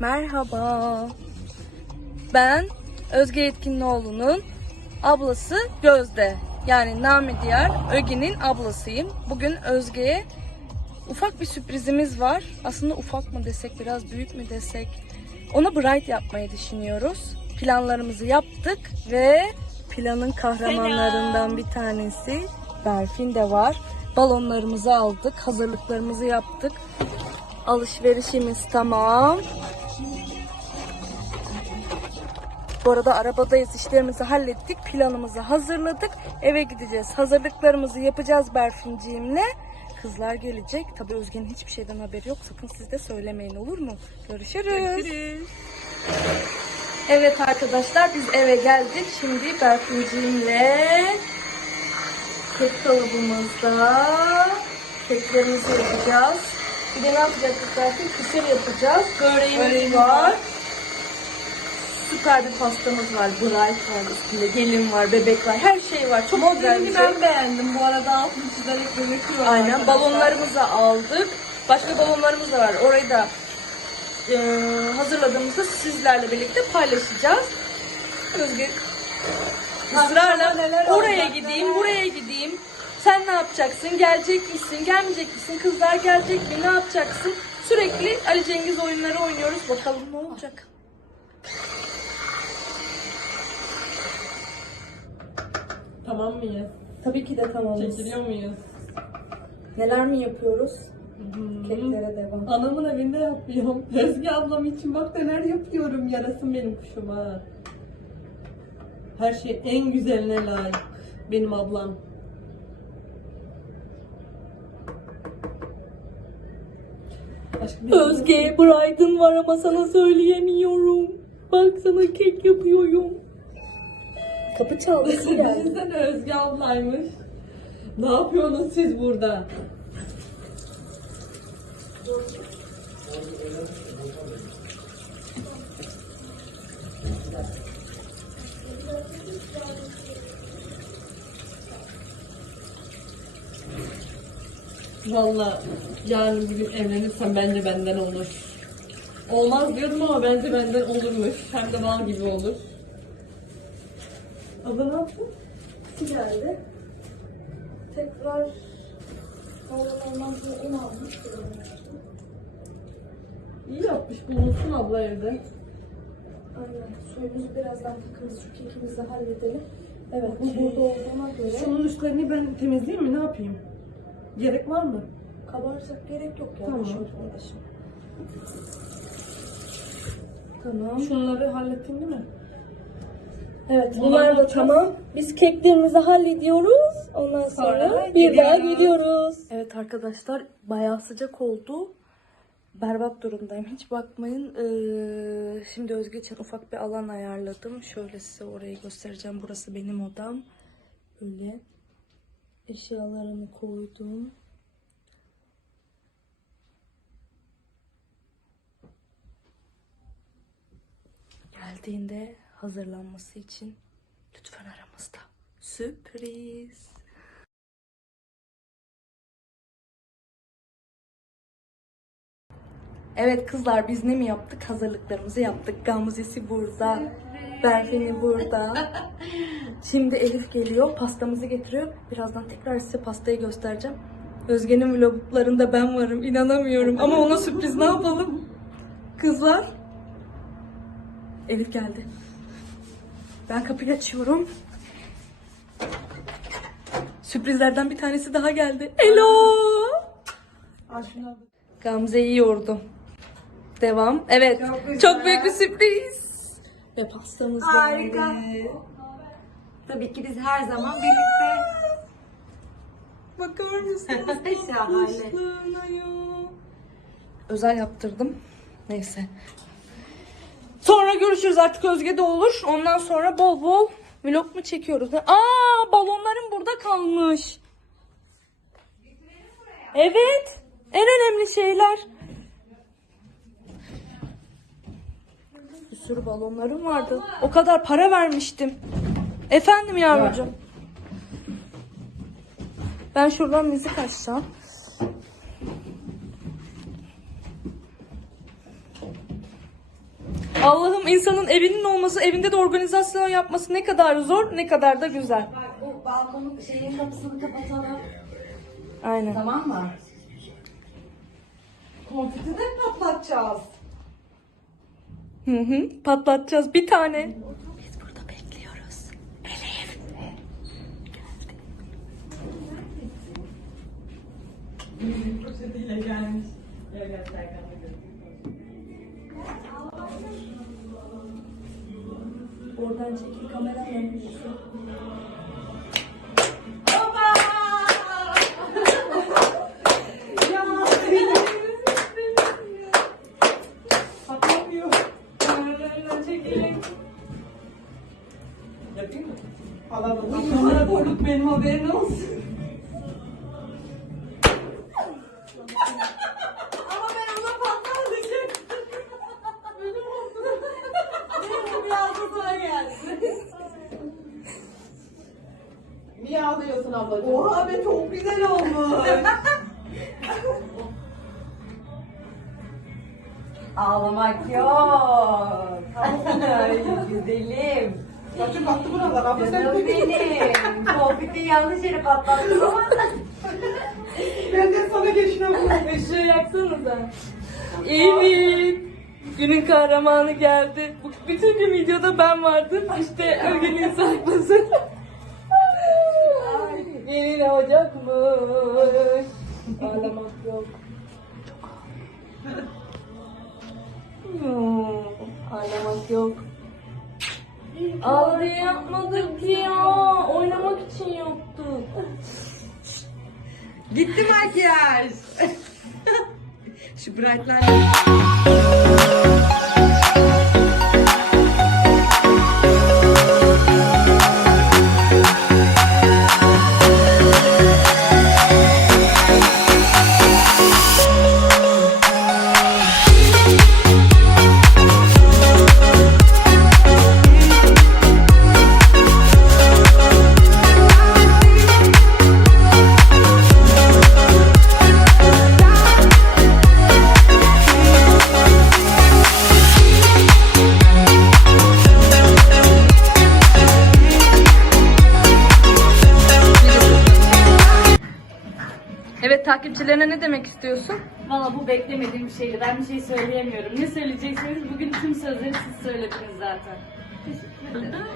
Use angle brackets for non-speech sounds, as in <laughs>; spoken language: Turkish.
Merhaba. Ben Özge Yetkinlioğlu'nun ablası Gözde. Yani Nami Diyar Öge'nin ablasıyım. Bugün Özge'ye ufak bir sürprizimiz var. Aslında ufak mı desek, biraz büyük mü desek. Ona bright yapmayı düşünüyoruz. Planlarımızı yaptık ve planın kahramanlarından bir tanesi Berfin de var. Balonlarımızı aldık, hazırlıklarımızı yaptık. Alışverişimiz tamam. Bu arada arabadayız. işlerimizi hallettik. Planımızı hazırladık. Eve gideceğiz. Hazırlıklarımızı yapacağız Berfinciğimle. Kızlar gelecek. Tabii Özge'nin hiçbir şeyden haberi yok. Sakın siz de söylemeyin olur mu? Görüşürüz. Evet arkadaşlar biz eve geldik. Şimdi Berfinciğimle kek kalıbımızda keklerimizi yapacağız. Bir de ne yapacağız Berfin? Kısır yapacağız. Böreğimiz, Böreğimiz var. var. Süper bir pastamız var. Bright var üstünde. Gelin var, bebek var. Her şey var. Çok güzel bir Modelini şey. ben beğendim. Bu arada altını çizerek belirtiyorum. Aynen. Balonlarımızı aldık. Başka balonlarımız da var. Orayı da e, hazırladığımızda sizlerle birlikte paylaşacağız. Özgür ısrarla neler oraya olacak, gideyim, neler? buraya gideyim. Sen ne yapacaksın? Gelecek misin? Gelmeyecek misin? Kızlar gelecek mi? Ne yapacaksın? Sürekli Ali Cengiz oyunları oynuyoruz. Bakalım ne olacak? Tamam mıyız? Tabii ki de tamamız. Çekiliyor muyuz? Neler mi yapıyoruz? Hmm. Keklere devam. Anamın evinde yapıyorum. <laughs> Özge ablam için bak neler yapıyorum. Yarasın benim kuşuma. Her şey en güzeline layık. Benim ablam. Aşkım, benim- Özge, Bright'ın var ama sana söyleyemiyorum. Bak sana kek yapıyorum. Kapı çaldı geldi. <laughs> Bizden Özge ablaymış. Ne yapıyorsunuz siz burada? Valla yarın bir gün evlenirsem bence benden olur. Olmaz diyordum ama bence benden olurmuş. Hem de bal gibi olur. Abla ne yaptın? geldi. Tekrar havalarından bir un almış. İyi yapmış bulunsun abla evde. Aynen. Suyumuzu birazdan takarız. Şu kekimizi de halledelim. Evet bu burada olduğuna göre Şunun üstlerini ben temizleyeyim mi? Ne yapayım? Gerek var mı? kabaracak gerek yok ya. Tamam. Şöyle uğraşın. Tamam. Şunları hallettin değil mi? Evet Bunlar da tamam. Biz keklerimizi hallediyoruz. Ondan sonra, Sonra bir daha gidiyoruz. gidiyoruz. Evet arkadaşlar bayağı sıcak oldu. Berbat durumdayım. Hiç bakmayın. Ee, şimdi Özge için ufak bir alan ayarladım. Şöyle size orayı göstereceğim. Burası benim odam. Böyle eşyalarımı koydum. Geldiğinde hazırlanması için lütfen aramızda. Sürpriz. Evet kızlar biz ne mi yaptık? Hazırlıklarımızı yaptık. Gamzesi burada. Berfini burada. <laughs> Şimdi Elif geliyor. Pastamızı getiriyor. Birazdan tekrar size pastayı göstereceğim. Özge'nin vloglarında ben varım. İnanamıyorum. Ama ona sürpriz ne yapalım? Kızlar. Elif geldi. Ben kapıyı açıyorum. Sürprizlerden bir tanesi daha geldi. Elo! Gamze'yi yordum. Devam. Evet. Çok büyük bir sürpriz. Ve pastamız Harika. geldi. Tabii ki biz her zaman birlikte. Bakar mısınız? <laughs> Şahane. Özel yaptırdım. Neyse. Sonra görüşürüz artık Özge de olur. Ondan sonra bol bol vlog mu çekiyoruz? Aa balonlarım burada kalmış. Evet. En önemli şeyler. Bir sürü balonlarım vardı. O kadar para vermiştim. Efendim yavrucuğum. Ben şuradan müzik açsam. Allah'ım insanın evinin olması, evinde de organizasyon yapması ne kadar zor, ne kadar da güzel. Bak bu balkonun şeyin kapısını kapatalım. Aynen. Tamam mı? Konfeti de patlatacağız. Hı hı. Patlatacağız bir tane. Biz burada bekliyoruz. Elif. Poşetiyle gelmiş. Gel gel Serkan'la Oradan çekil kameradan. <laughs> Ya Patlamıyor. Çekilin. Yapayım mı? Alamadım. Kamera korkut benim haberin olsun. Ama ben ona patlar diyecektim. Benim olsun. Benim biraz da sana gelsin. Niye ağlıyorsun ablacığım? Oha be çok güzel olmuş. <laughs> Ağlamak yok. Ay güzelim. Saçım baktı buralar abla sen Canım benim. Konfeti yanlış yere patlattım ama. Ben de sana geçiyorum. Işığı yaksanıza. Evet. Günün kahramanı geldi. Bu, bütün gün videoda ben vardım. İşte Örgen'in saklası. Gelin olacakmış. Ağlamak yok. Hmm, Ağlamak yok. Ağladı yapmadık ya. Oynamak için yaptık. Gitti makyaj. <laughs> Şu brightlar. Evet takipçilerine ne demek istiyorsun? Valla bu beklemediğim bir şeydi. Ben bir şey söyleyemiyorum. Ne söyleyeceksiniz? Bugün tüm sözleri siz söylediniz zaten. Teşekkür ederim.